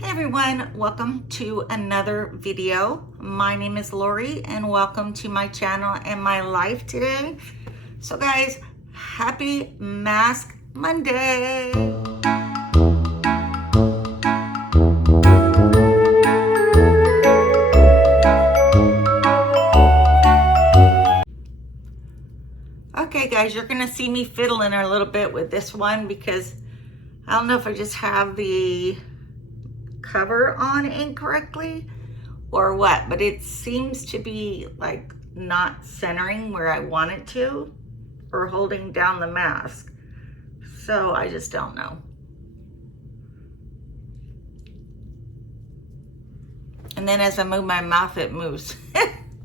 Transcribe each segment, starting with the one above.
Hey everyone, welcome to another video. My name is Lori and welcome to my channel and my life today. So guys, happy Mask Monday. Okay guys, you're gonna see me fiddling a little bit with this one because I don't know if I just have the cover on incorrectly or what, but it seems to be like not centering where I want it to or holding down the mask. So I just don't know. And then as I move my mouth, it moves.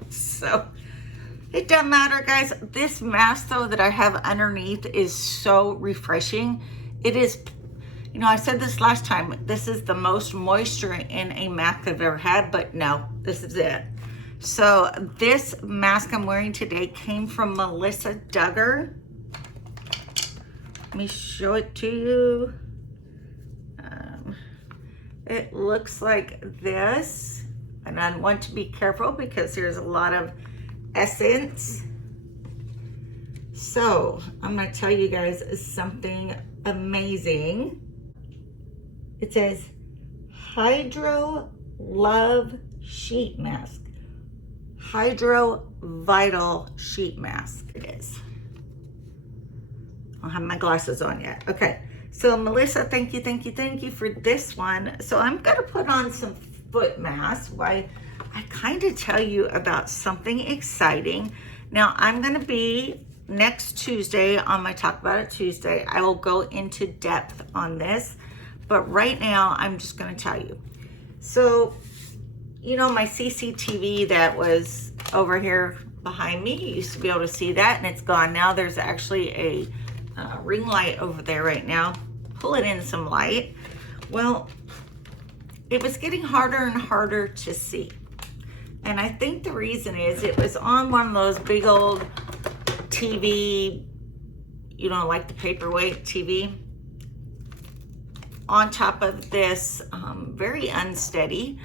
So it doesn't matter, guys. This mask though that I have underneath is so refreshing. It is, you know, I said this last time, this is the most moisture in a mask I've ever had, but no, this is it. So this mask I'm wearing today came from Melissa Duggar. Let me show it to you. It looks like this, and I want to be careful because there's a lot of essence. So I'm gonna tell you guys something amazing. It says Hydro Love Sheet Mask. Hydro Vital Sheet Mask it is. I don't have my glasses on yet. Okay, so Melissa, thank you for this one. So I'm gonna put on some foot masks while I kind of tell you about something exciting. Now I'm gonna be next Tuesday on my Talk About It Tuesday. I will go into depth on this. But right now, I'm just gonna tell you. So, you know, my CCTV that was over here behind me, you used to be able to see that, and it's gone now. There's actually a ring light over there right now, pulling in some light. Well, it was getting harder and harder to see. And I think the reason is it was on one of those big old TV, you know, like the paperweight TV, on top of this very unsteady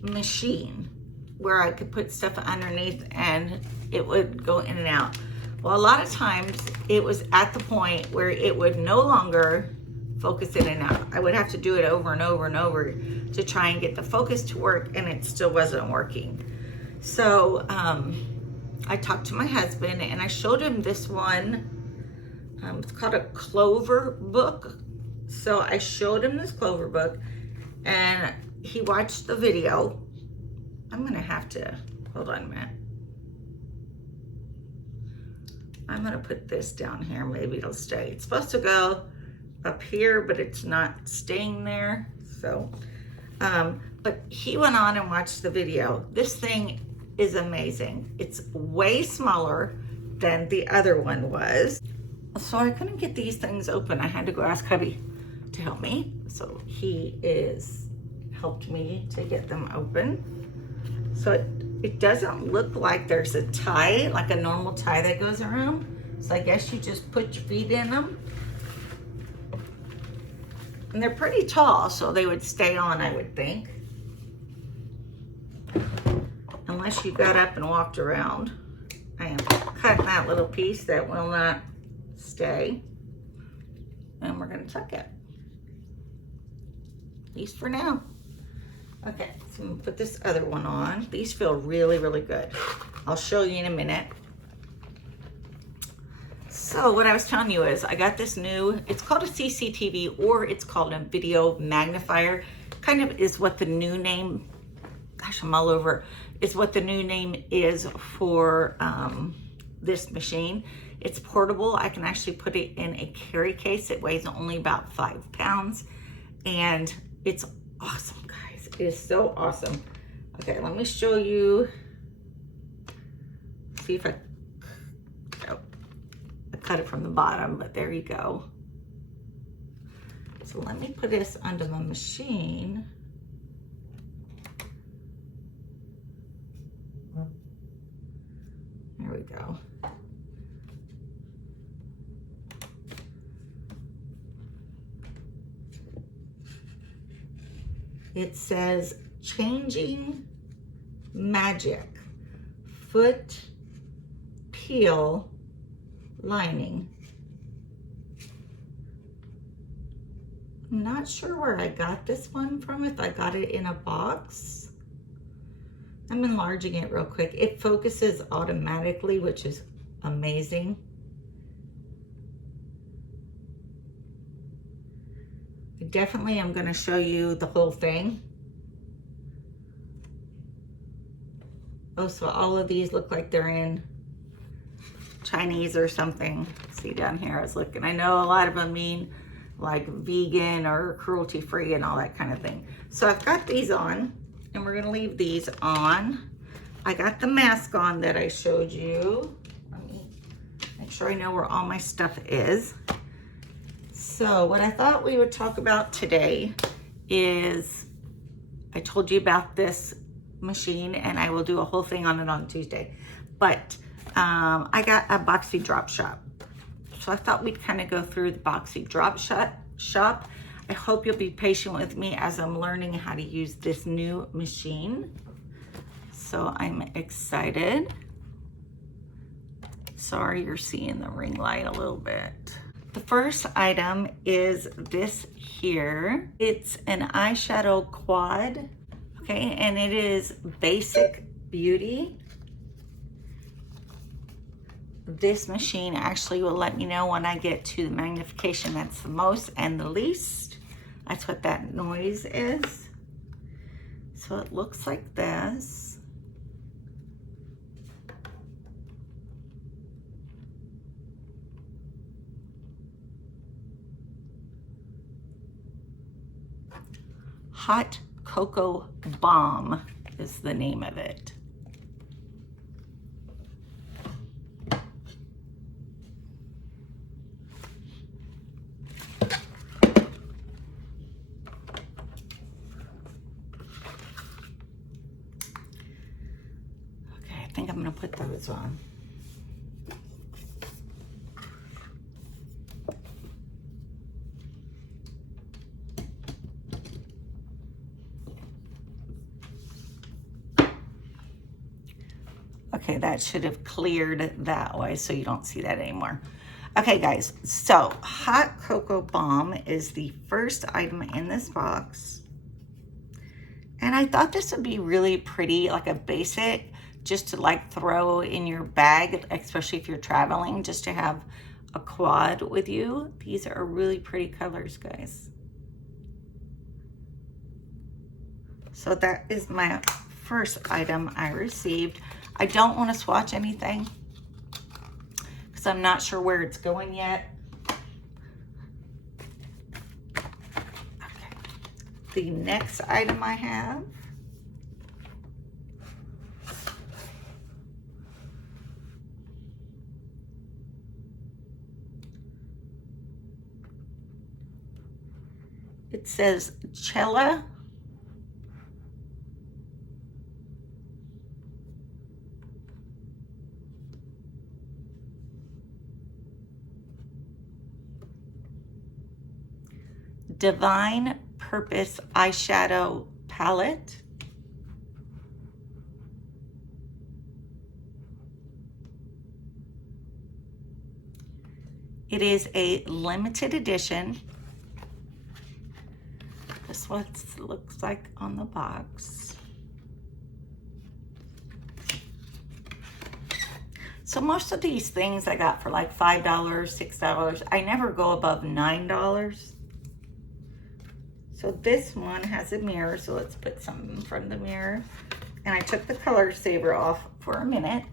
machine where I could put stuff underneath and it would go in and out. Well, a lot of times it was at the point where it would no longer focus in and out. I would have to do it over and over and over to try and get the focus to work, and it still wasn't working. So I talked to my husband and I showed him this one. It's called a Clover book. So I showed him this Clover book and he watched the video. I'm gonna have to, hold on a minute. I'm gonna put this down here, maybe it'll stay. It's supposed to go up here, but it's not staying there. So, but he went on and watched the video. This thing is amazing. It's way smaller than the other one was. So I couldn't get these things open. I had to go ask hubby to help me. So he helped me to get them open. So it doesn't look like there's a tie, like a normal tie that goes around. So I guess you just put your feet in them. And they're pretty tall, so they would stay on, I would think. Unless you got up and walked around. I am cutting that little piece that will not stay. And we're gonna tuck it. At least for now. Okay, so I'm gonna put this other one on. These feel really, really good. I'll show you in a minute. So what I was telling you is I got this new, it's called a CCTV or it's called a video magnifier. Kind of is what the new name, gosh, I'm all over, is what the new name is for this machine. It's portable. I can actually put it in a carry case. It weighs only about 5 pounds. And it's awesome, guys. It is so awesome. Okay, let me show you. See if I cut it from the bottom, but there you go. So let me put this under the machine. There we go. It says changing magic, foot peel lining. I'm not sure where I got this one from, if I got it in a box. I'm enlarging it real quick. It focuses automatically, which is amazing. Definitely I'm going to show you the whole thing. Oh, so all of these look like they're in Chinese or something. See down here, I was looking. I know a lot of them mean like vegan or cruelty free and all that kind of thing. So I've got these on, and we're going to leave these on. I got the mask on that I showed you. Let me make sure I know where all my stuff is. So what I thought we would talk about today is, I told you about this machine, and I will do a whole thing on it on Tuesday, but I got a boxy drop shop. So I thought we'd kind of go through the boxy drop shop. I hope you'll be patient with me as I'm learning how to use this new machine. So I'm excited. Sorry you're seeing the ring light a little bit. The first item is this here. It's an eyeshadow quad, okay, and it is Basic Beauty. This machine actually will let me know when I get to the magnification that's the most and the least. That's what that noise is. So it looks like this. Hot Cocoa Bomb is the name of it. Okay, I think I'm gonna put those on. Okay, that should have cleared that way so you don't see that anymore. Okay, guys, so Hot Cocoa Bomb is the first item in this box. And I thought this would be really pretty, like a basic, just to like throw in your bag, especially if you're traveling, just to have a quad with you. These are really pretty colors, guys. So that is my first item I received. I don't want to swatch anything because I'm not sure where it's going yet. Okay. The next item I have it says Cella. Divine Purpose eyeshadow palette. It is a limited edition. This is what it looks like on the box. So most of these things I got for like $5, $6. I never go above $9. So this one has a mirror, so let's put something in front of the mirror. And I took the color saver off for a minute.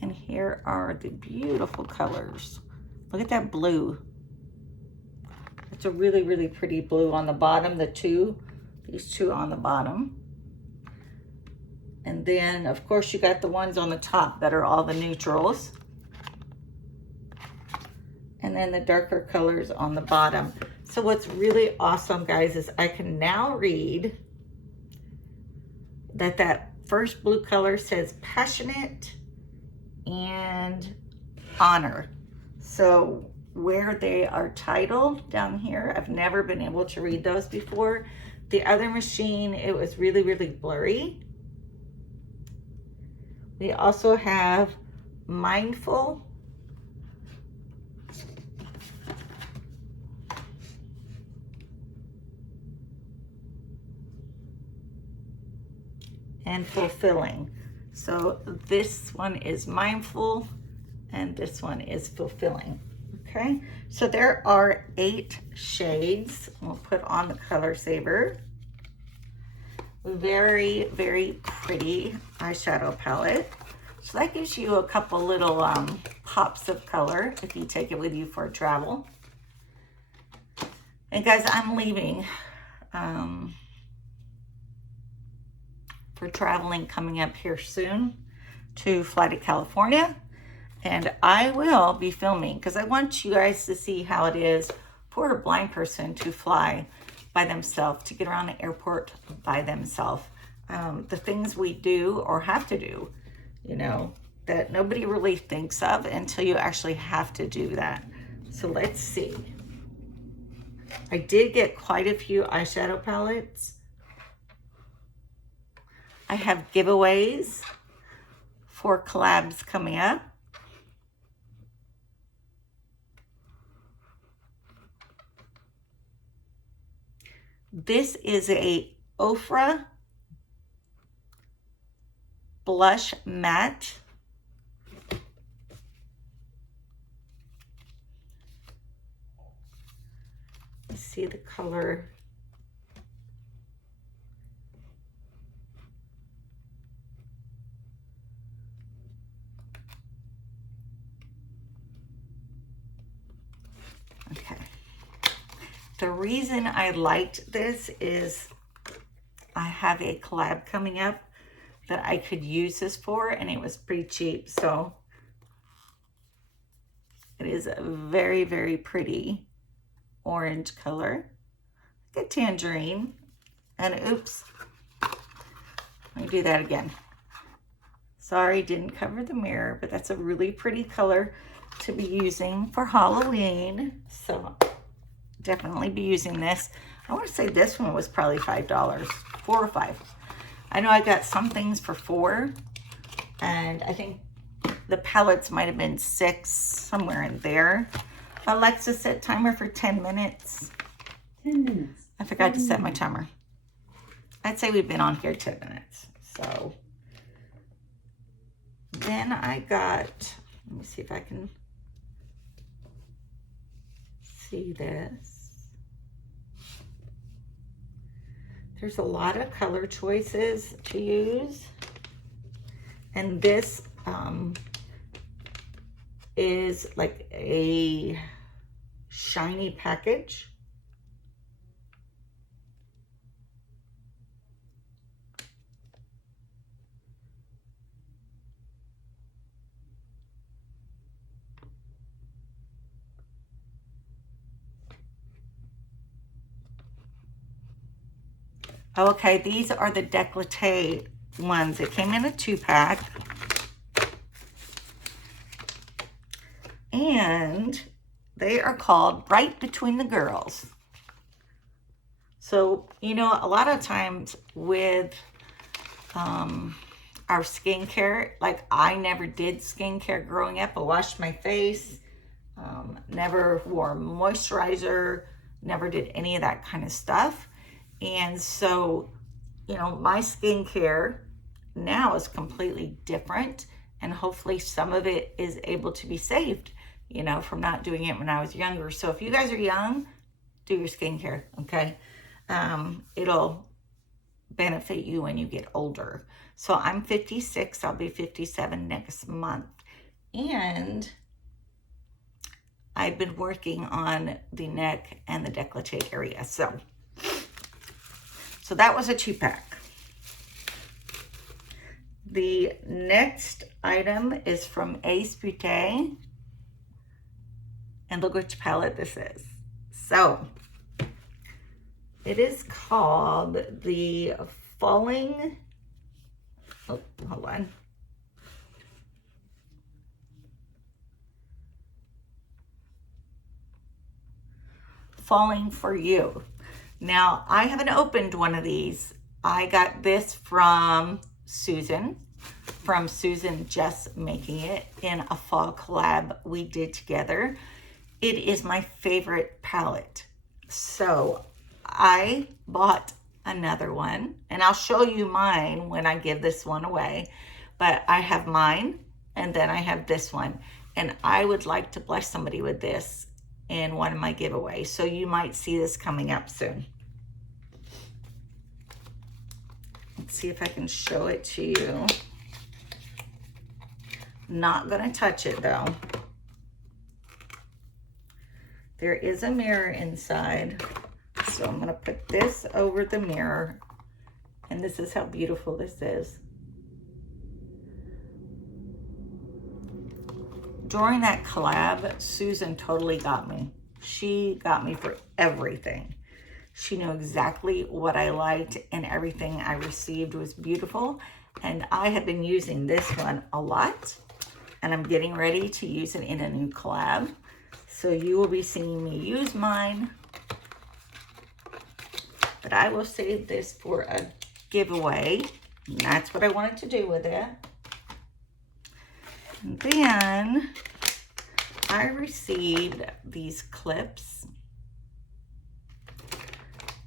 And here are the beautiful colors. Look at that blue. It's a really, really pretty blue on the bottom, these two on the bottom. And then, of course, you got the ones on the top that are all the neutrals. And then the darker colors on the bottom. So what's really awesome, guys, is I can now read that first blue color says passionate and honor. So where they are titled down here, I've never been able to read those before, the other machine, it was really, really blurry. We also have Mindful. And Fulfilling. So this one is Mindful and this one is Fulfilling. Okay, so there are 8 shades. We'll put on the Color Saver. Very, very pretty eyeshadow palette. So that gives you a couple little pops of color if you take it with you for travel. And guys, I'm leaving for traveling coming up here soon to fly to California. And I will be filming because I want you guys to see how it is for a blind person to fly by themselves, to get around the airport by themselves. The things we do or have to do, you know, that nobody really thinks of until you actually have to do that. So let's see. I did get quite a few eyeshadow palettes. I have giveaways for collabs coming up. This is a Ofra blush matte. Let's see the color. Okay. The reason I liked this is I have a collab coming up that I could use this for, and it was pretty cheap. So it is a very, very pretty orange color, like a tangerine. And oops, let me do that again. Sorry, didn't cover the mirror, but that's a really pretty color to be using for Halloween. So definitely be using this. I want to say this one was probably $5, 4 or 5. I know I got some things for $4, and I think the palettes might have been $6, somewhere in there. Alexa, set timer for 10 minutes. 10 minutes. I forgot to set my timer. I'd say we've been on here 10 minutes. So then I got, let me see if I can see this. There's a lot of color choices to use. And this is like a shiny package. Okay, these are the décolleté ones. It came in a 2-pack. And they are called Right Between the Girls. So, you know, a lot of times with our skincare, like I never did skincare growing up. I washed my face, never wore moisturizer, never did any of that kind of stuff. And so, you know, my skincare now is completely different, and hopefully some of it is able to be saved, you know, from not doing it when I was younger. So if you guys are young, do your skincare, okay? It'll benefit you when you get older. So I'm 56, I'll be 57 next month. And I've been working on the neck and the décolleté area. So that was a 2-pack. The next item is from Ace Beauté. And look which palette this is. So it is called the Falling, oh, hold on. Falling for You. Now, I haven't opened one of these. I got this from Susan Just Making It in a fall collab we did together. It is my favorite palette. So I bought another one, and I'll show you mine when I give this one away. But I have mine, and then I have this one. And I would like to bless somebody with this in one of my giveaways. So you might see this coming up soon. Let's see if I can show it to you. Not gonna touch it though. There is a mirror inside. So I'm gonna put this over the mirror. And this is how beautiful this is. During that collab, Susan totally got me. She got me for everything. She knew exactly what I liked, and everything I received was beautiful. And I have been using this one a lot, and I'm getting ready to use it in a new collab. So you will be seeing me use mine, but I will save this for a giveaway. And that's what I wanted to do with it. And then I received these clips,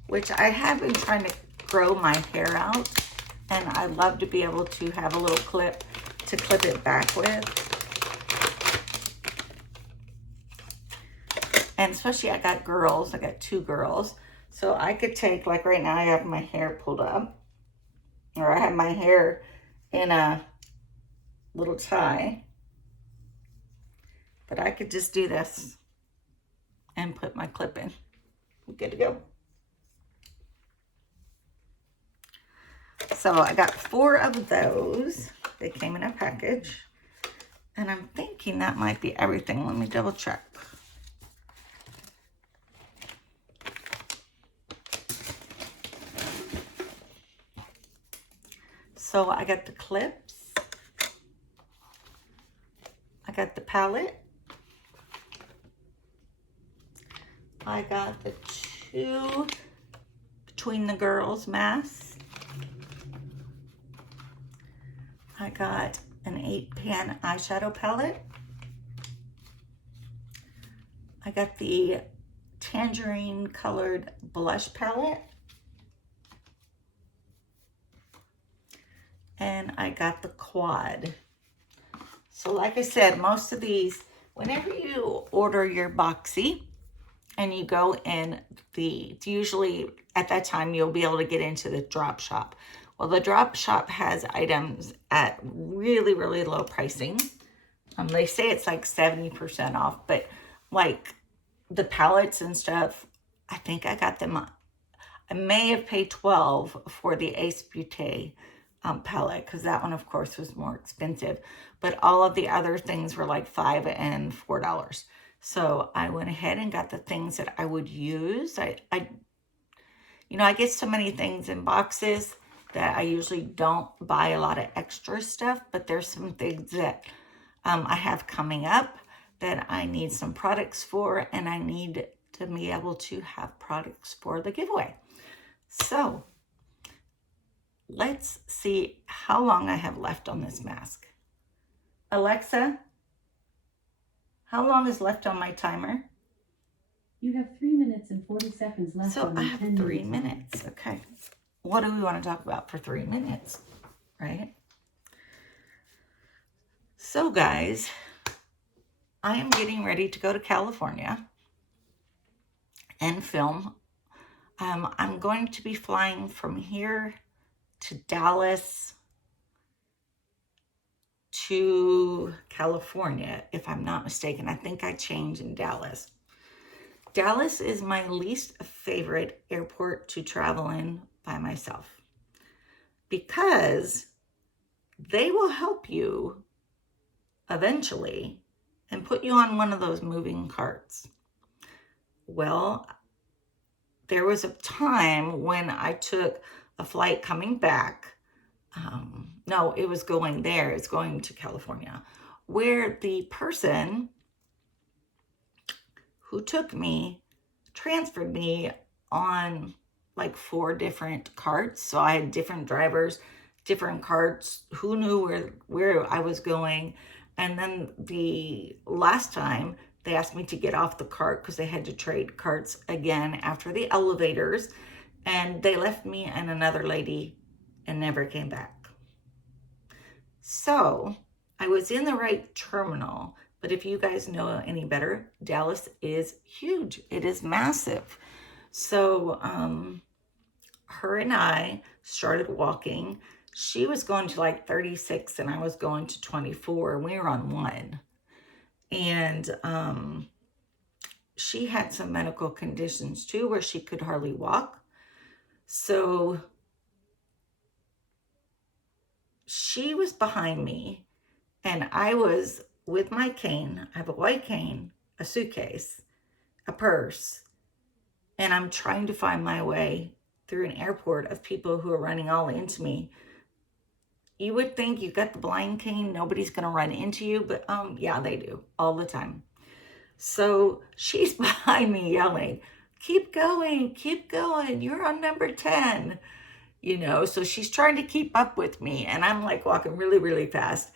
which I have been trying to grow my hair out, and I love to be able to have a little clip to clip it back with. And especially I got girls, I got 2 girls. So I could take, like right now I have my hair pulled up, or I have my hair in a little tie. But I could just do this and put my clip in. We're good to go. So I got 4 of those. They came in a package. And I'm thinking that might be everything. Let me double check. So I got the clips. I got the palette. I got the 2 Between the Girls masks. I got an 8-pan eyeshadow palette. I got the tangerine colored blush palette. And I got the quad. So like I said, most of these, whenever you order your boxy and you go in usually at that time you'll be able to get into the drop shop. Well, the drop shop has items at really, really low pricing. They say it's like 70% off, but like the palettes and stuff, I think I got them. I may have paid $12 for the Ace Beauté palette, because that one, of course, was more expensive. But all of the other things were like $5 and $4. So I went ahead and got the things that I would use. I get so many things in boxes that I usually don't buy a lot of extra stuff, but there's some things that I have coming up that I need some products for, and I need to be able to have products for the giveaway. So let's see how long I have left on this mask. Alexa, how long is left on my timer? You have 3 minutes and 40 seconds left. So I have 3 minutes. Okay. What do we want to talk about for 3 minutes, right? So guys, I am getting ready to go to California and film. I'm going to be flying from here to Dallas to California, if I'm not mistaken. I think I changed in Dallas. Dallas is my least favorite airport to travel in by myself, because they will help you eventually and put you on one of those moving carts. Well, there was a time when I took a flight coming back. No, it was going there. It's going to California, where the person who took me transferred me on like 4 different carts. So I had different drivers, different carts, who knew where I was going. And then the last time they asked me to get off the cart because they had to trade carts again after the elevators. And they left me and another lady and never came back. So I was in the right terminal, but if you guys know any better, Dallas is huge. It is massive. So her and I started walking. She was going to like 36 and I was going to 24, and we were on 1. And she had some medical conditions too where she could hardly walk. So she was behind me and I was with my cane. I have a white cane, a suitcase, a purse, and I'm trying to find my way through an airport of people who are running all into me. You would think you got the blind cane, nobody's going to run into you, but yeah, they do all the time. So she's behind me yelling, keep going, you're on number 10. You know, so she's trying to keep up with me, and I'm like walking really, really fast,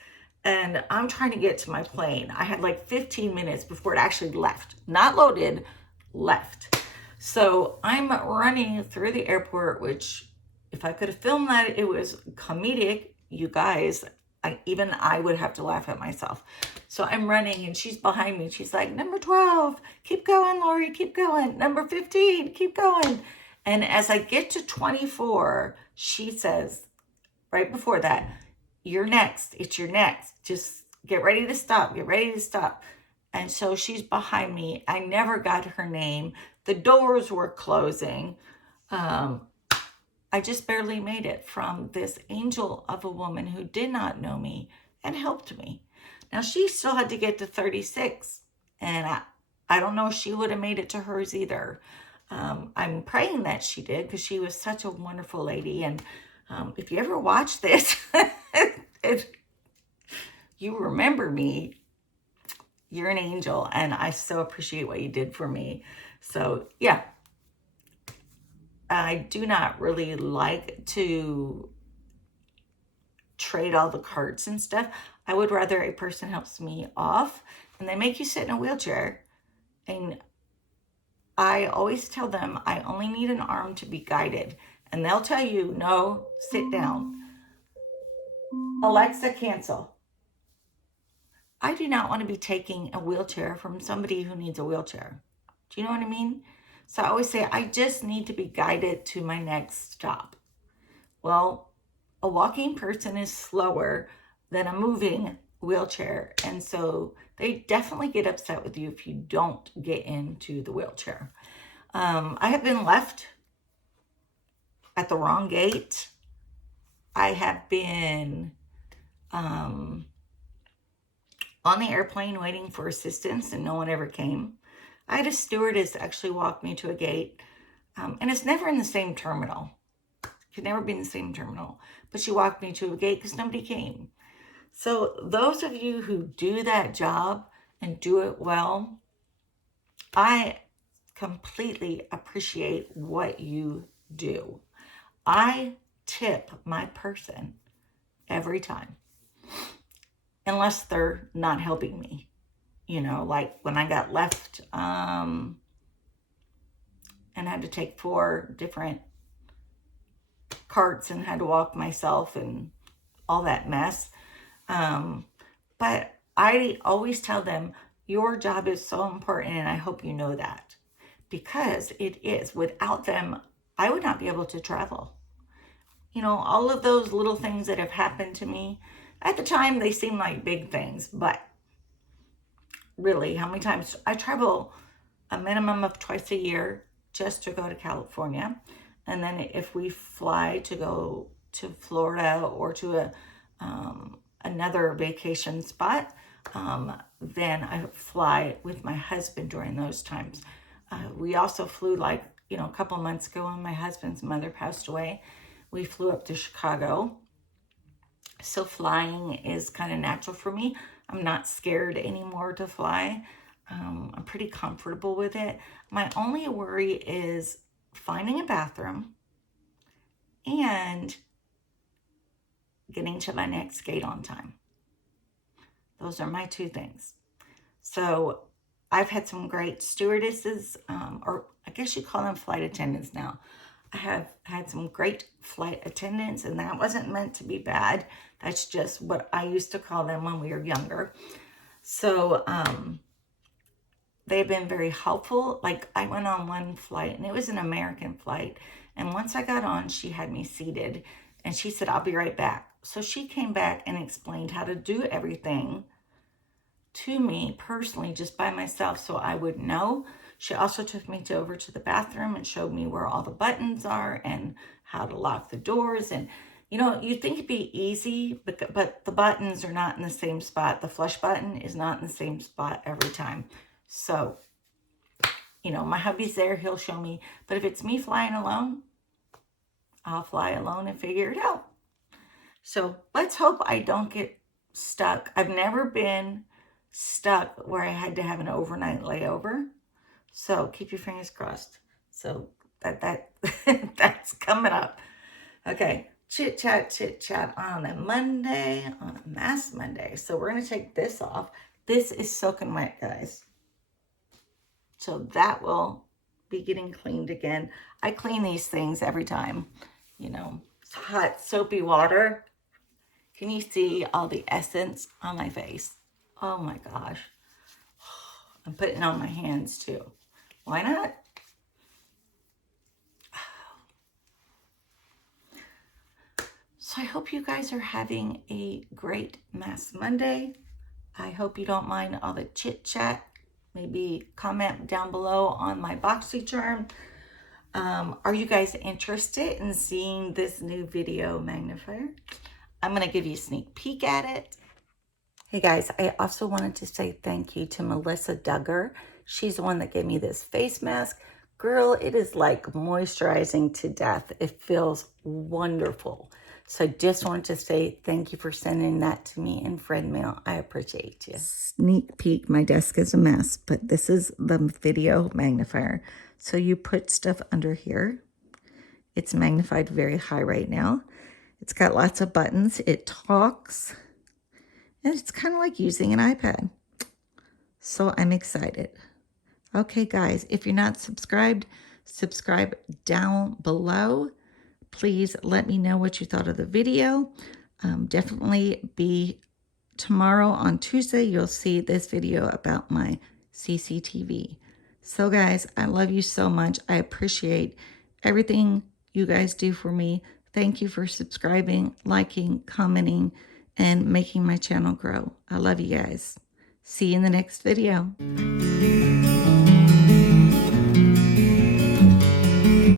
and I'm trying to get to my plane. I had like 15 minutes before it actually left, not loaded, left. So I'm running through the airport, which if I could have filmed that, it was comedic, you guys. I would have to laugh at myself. So I'm running and she's behind me. She's like, number 12, keep going, Lori, keep going. Number 15, keep going. And as I get to 24, she says, right before that, you're next. It's your next. Just get ready to stop. Get ready to stop. And so she's behind me. I never got her name. The doors were closing. I just barely made it from this angel of a woman who did not know me and helped me. Now, she still had to get to 36. And I don't know if she would have made it to hers either. I'm praying that she did because she was such a wonderful lady. And if you ever watch this, you remember me, you're an angel. And I so appreciate what you did for me. So yeah, I do not really like to trade all the carts and stuff. I would rather a person helps me off, and they make you sit in a wheelchair. And I always tell them I only need an arm to be guided. And they'll tell you, no, sit down. Alexa, cancel. I do not want to be taking a wheelchair from somebody who needs a wheelchair. Do you know what I mean? So I always say, I just need to be guided to my next stop. Well, a walking person is slower than a moving wheelchair. And so they definitely get upset with you if you don't get into the wheelchair. I have been left at the wrong gate. I have been on the airplane waiting for assistance and no one ever came. I had a stewardess actually walk me to a gate, and it's never in the same terminal. It could never be in the same terminal. But she walked me to a gate because nobody came. So those of you who do that job and do it well, I completely appreciate what you do. I tip my person every time, unless they're not helping me. You know, like when I got left and had to take 4 different carts and had to walk myself and all that mess. But I always tell them, your job is so important, and I hope you know that, because it is. Without them, I would not be able to travel. You know, all of those little things that have happened to me, at the time they seem like big things, but really, how many times I travel a minimum of twice a year just to go to California. And then if we fly to go to Florida or to another vacation spot, then I fly with my husband during those times. We also flew a couple months ago when my husband's mother passed away. We flew up to Chicago. So flying is kind of natural for me. I'm not scared anymore to fly. I'm pretty comfortable with it. My only worry is finding a bathroom and getting to my next gate on time. Those are my two things. So I've had some great stewardesses, or I guess you call them flight attendants now. I have had some great flight attendants, and that wasn't meant to be bad. That's just what I used to call them when we were younger. So they've been very helpful. Like, I went on one flight, and it was an American flight. And once I got on, she had me seated, and she said, "I'll be right back." So she came back and explained how to do everything to me personally, just by myself, so I would know. She also took me over to the bathroom and showed me where all the buttons are and how to lock the doors. And, you know, you'd think it'd be easy, but the buttons are not in the same spot. The flush button is not in the same spot every time. So, you know, my hubby's there. He'll show me. But if it's me flying alone, I'll fly alone and figure it out. So let's hope I don't get stuck. I've never been stuck where I had to have an overnight layover. So keep your fingers crossed. So that's coming up. Okay, chit chat on a Monday, on a Mask Monday. So we're gonna take this off. This is soaking wet, guys. So that will be getting cleaned again. I clean these things every time. You know, it's hot soapy water. Can you see all the essence on my face? Oh my gosh. I'm putting it on my hands too. Why not? So I hope you guys are having a great Mask Monday. I hope you don't mind all the chit chat. Maybe comment down below on my boxycharm. Are you guys interested in seeing this new video magnifier? I'm going to give you a sneak peek at it. Hey guys, I also wanted to say thank you to Melissa Duggar. She's the one that gave me this face mask. Girl, it is like moisturizing to death. It feels wonderful. So I just wanted to say thank you for sending that to me in friend mail. I appreciate you. Sneak peek, my desk is a mess, but this is the video magnifier. So you put stuff under here. It's magnified very high right now. It's got lots of buttons. It talks. And it's kind of like using an iPad. So I'm excited. Okay, guys, if you're not subscribed, subscribe down below. Please let me know what you thought of the video. Definitely be tomorrow on Tuesday, you'll see this video about my CCTV. So guys, I love you so much. I appreciate everything you guys do for me. Thank you for subscribing, liking, commenting, and making my channel grow. I love you guys. See you in the next video.